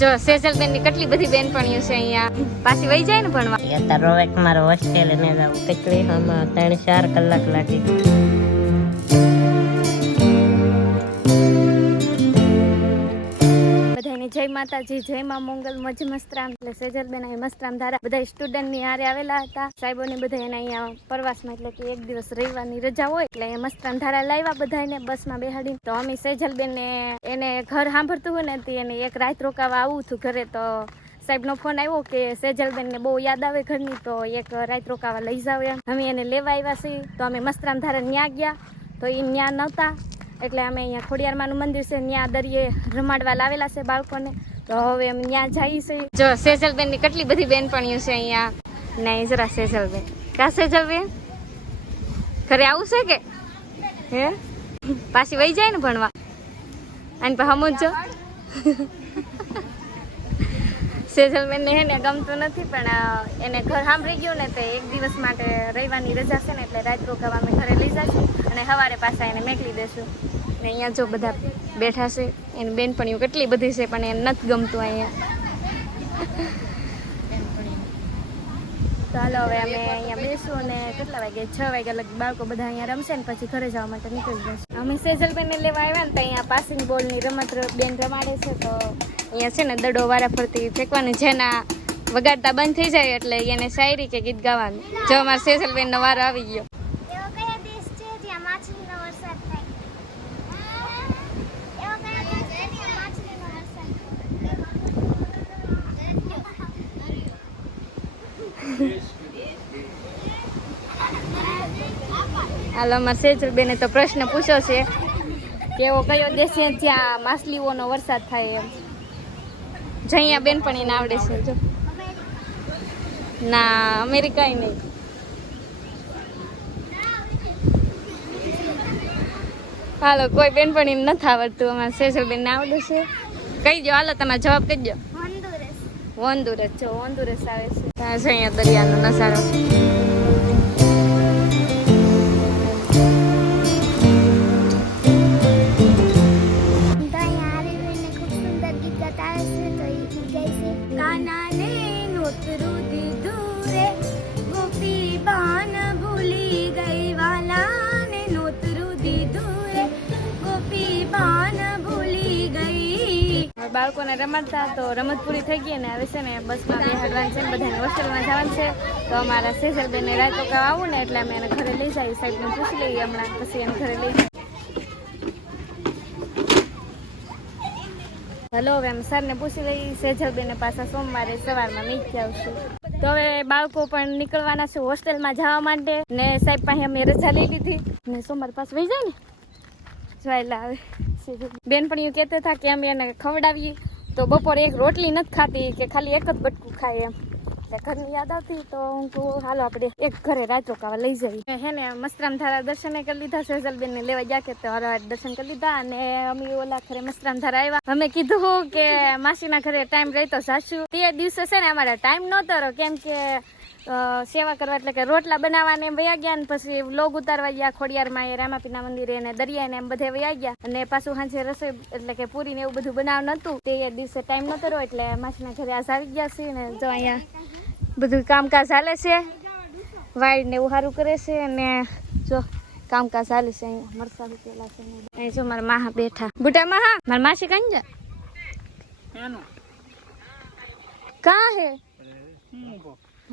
જો સેજલબેનની કેટલી બધી બેનપણીઓ છે અહીંયા. પાછી વહી જાય ને ભણવા? અત્યારે રોવેક મારો હોસ્ટેલ ને કેટલી આમાં ત્રણ ચાર કલાક લાગી. માતાજી, જય માં મંગલ, મજ મસ્તરામ, એટલે સેજલબેન અહીં મસ્તરામ ધારા બધા સ્ટુડન્ટની હારે આવેલા હતા. સાહેબો ને બધા એના અહીંયા પ્રવાસમાં, એટલે કે એક દિવસ રવિવારની રજા હોય, એટલે અહીંયા મસ્તરામ ધારા લાવ્યા બધાને બસમાં બેહાડીને. તો અમે સેજલબેનને એને ઘર સાંભળતું હોય ને એને એક રાત રોકાવા આવું હતું ઘરે, તો સાહેબનો ફોન આવ્યો કે સેજલબેનને બહુ યાદ આવે ઘરની, તો એક રાત રોકાવા લઈ જાવ એમ. અમે એને લેવા આવ્યા છીએ. તો અમે મસ્તરામ ધારા ન્યા ગયા. તો એ ન્યા નહોતા. એટલે અમે અહીંયા ખોડિયારમાંનું મંદિર છે, ત્યાં દરિયે રમાડવા લાવેલા છે બાળકોને. તો હવે અમે ત્યાં જઈએ છીએ. જો સેજલબેનની કેટલી બધી બેનપણીઓ છે અહીંયા. નહીં, જરા સેજલબેન. કા સેજલબેન? ઘરે આવું છે કે? હે? પાછી વહી જાય ને ભણવા? અને પછી સમજો સેજલબેન ને હે ને ગમતું નથી, પણ એને ઘર સાંભળી ગયું ને તે એક દિવસ માટે રહેવાની રજા છે ને એટલે રાત રોકાવા અમે ઘરે લઈ જશું અને સવારે પાછા એને મેકલી દેશું. ને અહીંયા જો બધા બેઠા છે, એની બેનપણીઓ કેટલી બધી છે, પણ એને નથી ગમતું અહીંયા. ચાલો હવે અમે અહીંયા બેસું અને કેટલા વાગે? છ વાગે લગભગ બાળકો બધા અહીંયા રમશે ને પછી ઘરે જવા માટે નીકળી જશે. અમે સેજલબેનને લેવા આવ્યા ને તો અહીંયા પાસિંગ બોલની રમત બેન રમાડે છે, તો અહીંયા છે ને દડો વારા ફરતી ફેંકવાનું જેના વગાડતા બંધ થઈ જાય એટલે એને શાયરી કે ગીત ગાવાનું. જો અમારા સેજલબેનનો વારો આવી ગયો. હાલો અમારે સેજલબેને તો પ્રશ્ન પૂછ્યો છે કે એવો કયો દેશ છે જ્યાં માછલીઓનો વરસાદ થાય એમ? જો અહીંયા બેનપણીને આવડે છે જો. ના અમેરિકા નહીં. હાલો કોઈ બેનપણી નથી આવડતું અમારા સેજલબેનને આવડે છે. કહી દો હાલો તમારે જવાબ કહી દો હોન્ડુરસ વોન્દુરસ જો વોન્દુરસ આવે છે. અહીંયા દરિયાનો નજારો. બાળકોને રમાડતા તો રમત પૂરી થઈ ગઈ ને હવે છે ને બસમાં બેહાડવાનું છે બધાને હોસ્ટેલમાં જવાનું છે. તો અમારા સેજલબેનને રાતો રોકાવા આવું ને એટલે અમે એને ઘરે લઈ જઈએ સાહેબને પૂછી લઈએ હમણાં, પછી એને ઘરે લઈ જઈએ હલો, હવે અમે સરને પૂછી લઈએ, સેજલબેને પાછા સોમવારે સવારમાં મીઠી આવશું? તો હવે બાળકો પણ નીકળવાના છે હોસ્ટેલમાં જવા માટે ને સાહેબ પાસે અમે રજા લઈ લીધી. ને સોમવાર પાછું વહી જાય ને? જોયેલા આવે બેનપણીઓ કહેતા હતા કે અમે એને ખવડાવીએ. તો બપોરે એક રોટલી નથી ખાતી કે ખાલી એક જ બટકું ખાય એમ. એટલે ઘરની યાદ આવતી તો હું કહું, હાલો આપણે એક ઘરે રાત રોકાવા લઈ જઈએ. હે ને મસ્તરામ ધારા દર્શન કરી લીધા સેજલબેન ને લેવા ગયા કે તો હરવાર દર્શન કરી લીધા અને અમે ઓલા ઘરે મસ્તરામ ધારા આવ્યા અમે કીધું કે માસીના ઘરે ટાઈમ રહેતો સાસુ. તે દિવસે છે ને અમારે ટાઈમ નહોતો કેમ કે સેવા કરવા એટલે કે રોટલા બનાવવાને વયા ગયા ને પછી લોગ ઉતારવા ગયા ખોડિયારમાં એ રામાપીના મંદિરે ને દરિયા ને એમ બધે વયા ગયા. અને પાછું સાંજે રસોઈ એટલે કે પૂરી ને એવું બધું બનાવવાનું નતું તે દિવસે ટાઈમ નતો રહ્યો એટલે માસીના ઘરે આજ આવી ગયા છે ને જો અહીંયા બધું કામકાજ ચાલે છે. વાઈડ ને એવું સારું કરે છે અને જો કામકાજ ચાલે છે અહીંયા. મરસા મૂકેલા છે અહીં જો મારા માહા બેઠા. બુટા માહા મારા માસી કઈ જા. કા હે?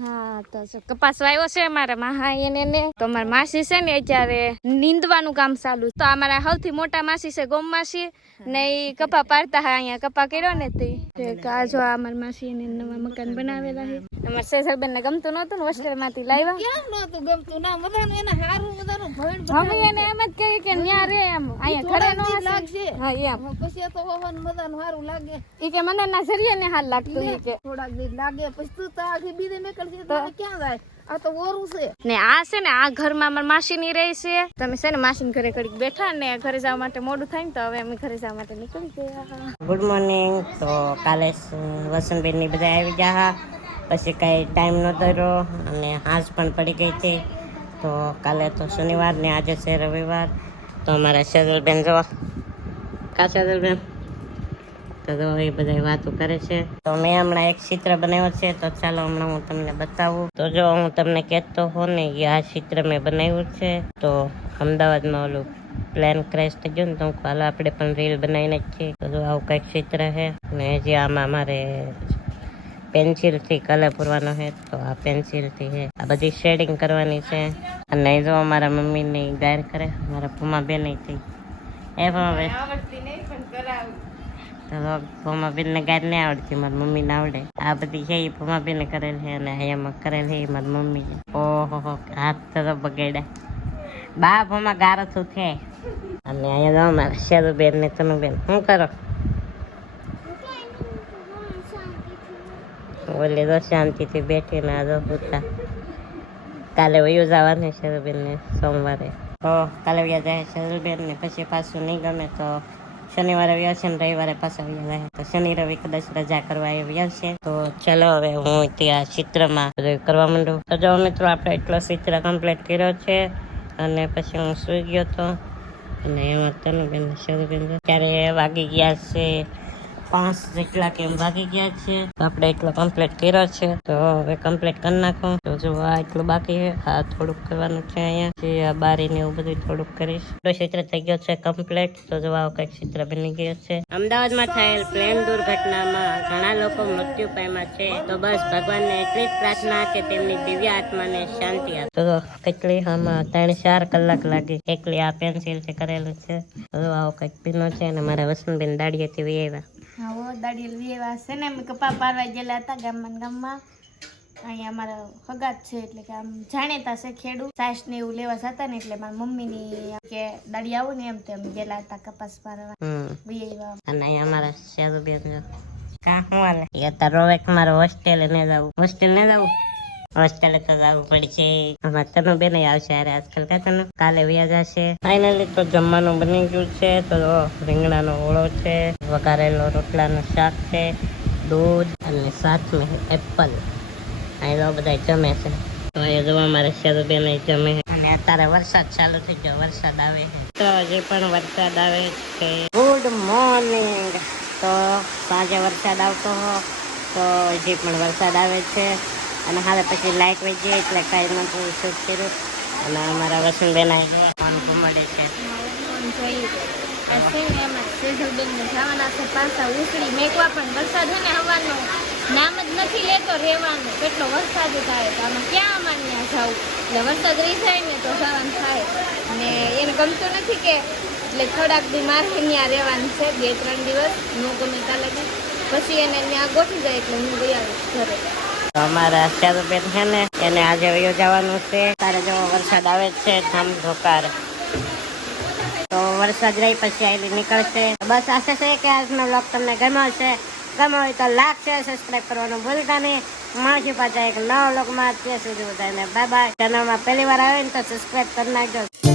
હા તો કપાસ વાવ્યો છે અમારા માહા એને ને. તો અમારા માસી છે ને અત્યારે નીંદવાનું કામ ચાલુ છે. તો અમારા સૌથી મોટા માસી છે ગોમ માસી. ને એ કપા પાડતા હા અહીંયા કપા કર્યો ને તે. કાજો આ માસી એને નવા મકાન બનાવેલા છે અમારા સેસલબેન ને ગમતું નતું ને હોસ્ટેલમાંથી લાવ્યા કેમ નતું ગમતું? ના બધાનું એને હારું બધાનું ભણ હવે એને એમ જ કહે કે ન્યા રે એમ. અહીંયા ઘરે નો. લાગશે. હા એમ. પછી તો હોવાનું બધાનું હારું લાગે. ઈ કે મને ના જરીએ ને હાલ લાગતું કે. થોડાક દી લાગે પછી તું તો આખી બીજે નીકળશે તો ક્યાં જાય? આ તો ઓરું છે. ને આ છે ને આ ઘરમાં અમારા માસીની રહી છે. તમે છે ને માસીને ઘરે ઘડીક બેઠા ને ઘરે જવા માટે મોડું થાય ને તો હવે અમે ઘરે જવા માટે નીકળી ગયા. ગુડ મોર્નિંગ તો કાલે વસંતબેનની બધા આવી ગયા. પછી કાંઈ ટાઈમ નહોતો રહ્યો અને હાંસ પણ પડી ગઈ હતી. તો કાલે તો શનિવાર ને આજે છે રવિવાર. તો અમારા સેજલબેન જો કા સેજલબેન તો જો એ બધા વાતો કરે છે. તો મેં હમણાં એક ચિત્ર બનાવ્યો છે તો ચાલો હમણાં હું તમને બતાવું. તો જો હું તમને કહેતો હો ને કે આ ચિત્ર મેં બનાવ્યું છે તો અમદાવાદમાં ઓલું પ્લેન ક્રેશ થઈ ગયો ને તો કહું, આપણે પણ રીલ બનાવીને જ છીએ. તો આવું કંઈક ચિત્ર છે ને જે આમાં મારે પેન્સિલથી કલર પૂરવાનો છે તો આ પેન્સિલથી છે. આ બધી શેડિંગ કરવાની છે. અને જો અમારા મમ્મીની ગાયર કરે મારા ભૂમા બેન થઈ. એ ભૂમા બેન તો ગાય નહીં આવડતી, મારી મમ્મી ને આવડે. આ બધી છે એ ભૂમા બેન કરેલ છે અને અહીંયા કરેલ છે મારી મમ્મી છે. ઓહો હાથ તો બગાડ્યા. બા, ભમા ગારો થું છે? અને અહીંયા જાઓ અમારા શેરુ બેન ને તમે બેન, શું કરો? ઓલે તો શાંતિથી બેઠીને આ જો પૂછા. કાલે વયું જવાનું શેરુબેનને સોમવારે. તો કાલે વ્યા જાય શેરુબેન ને પછી પાછું નહીં ગમે તો શનિવારે આવ્યા છે અને રવિવારે પાછા આવ્યા જાય તો શનિ, રવિ કદાચ રજા કરવા એ વ્યા છે. તો ચાલો હવે હું ત્યાં ચિત્રમાં કરવા માંડું. તો જો મિત્રો, આપણે એટલો ચિત્ર કમ્પ્લીટ કર્યો છે અને પછી હું સૂઈ ગયો તો અને એમાં તનુબેન શેરુબેન. ત્યારે વાગી ગયા છે? પાંચ જેટલા કેમ ભાગી ગયા છે. આપણે એટલો કમ્પ્લીટ કર્યો છે. તો હવે કમ્પ્લીટ કરી નાખું. તો જો આ એટલું બાકી છે. આ થોડુંક કરવાનું છે અહીંયા. જે આ બારી ને એવું બધું થોડુંક કરીશ. તો ચિત્ર થઈ ગયો છે કમ્પ્લીટ તો જો આવો કંઈક ચિત્ર બની ગયો છે. અમદાવાદમાં થયેલ પ્લેન દુર્ઘટનામાં ઘણા લોકો મૃત્યુ પામ્યા છે. તો બસ ભગવાનને એટલી જ પ્રાર્થના કે તેમની દિવ્ય આત્માને શાંતિ આપે. તો કેટલી આમાં ત્રણ ચાર કલાક લાગી. એકલી આ પેન્સિલથી કરેલું છે. આવો કંઈક પીનો છે અને મારા વસંતબેન દાડીએથી વી આવ્યા. હા ઓ છે ને. અમે કપા પારવા ગયેલા હતા ગામમાં ગામમાં. અહીંયા અમારા હગાત છે એટલે કે આમ જાણીતા છે ખેડૂત. સાસ ને એવું લેવા જતા ને એટલે મારા મમ્મી ની કે દાડી આવું ને એમ તેમ ગયેલા હતા કપાસ પારવા. વેવા અને અહીંયા અમારા શેરુ બેન કા હું હાલે એ તારો એક મારો હોસ્ટેલ ને જવું હોસ્ટેલ ને જવું હોસ્ટેલે તો જવું પડશે. તનુ બેન આવશે અરે આજકાલ કા તને કાલે વ્યા જશે. ફાઇનલી તો જમવાનું બની ગયું છે. તો રીંગણાનો ઓળો છે, વઘારેલો રોટલાનું શાક છે, દૂધ અને સાથમાં એપલ. અહીં બધા જમે છે. તો એ જોવા મારે શેરુબેન જમે અને અત્યારે વરસાદ ચાલુ થઈ ગયો. વરસાદ આવે તો હજી પણ વરસાદ આવે છે. ગુડ મોર્નિંગ તો સાંજે વરસાદ આવતો તો હજી પણ વરસાદ આવે છે. અને હાલે પછી લાઇટ વહી ગઈ એટલે કાંઈ નતું શૂટ કર્યું. અને અમારા વસંતબેન આવી ફોન ઘુમાડે છે. જવાના છે પાછા ઉકળી મેકવા, પણ વરસાદ હોય ને હવાનો. નામ જ નથી લેતો રહેવાનો. કેટલો વરસાદ થાય તો આમાં ક્યાં અમારે ત્યાં જવું? એટલે વરસાદ રહી જાય ને તો જવાનું થાય. અને એને ગમતું નથી કે એટલે થોડાક દી મારે ત્યાં રહેવાનું છે, બે, ત્રણ દિવસ. નો ગમે ત્યાં લગી. પછી એને ત્યાં ગોઠવી જાય એટલે હું ગઈ આવીશ ઘરે. અમારા બેન છે ને, એને આજે યોજાવાનું છે. તારે જેવો વરસાદ આવે છે છે ધમધોકાર તો વરસાદ રહી પછી આવેલી નીકળશે. બસ આશા છે કે આજનો બ્લોગ તમને ગમ્યો છે ગમ્યો હોય તો લાઈક છે સબસ્ક્રાઈબ કરવાનું ભૂલતા નહીં. મળશું પાછા એક નવા બ્લોગમાં ત્યાં સુધી બધાને બાય બાય ચેનલમાં પહેલી વાર આવે ને તો સબસ્ક્રાઈબ કરી નાખજો.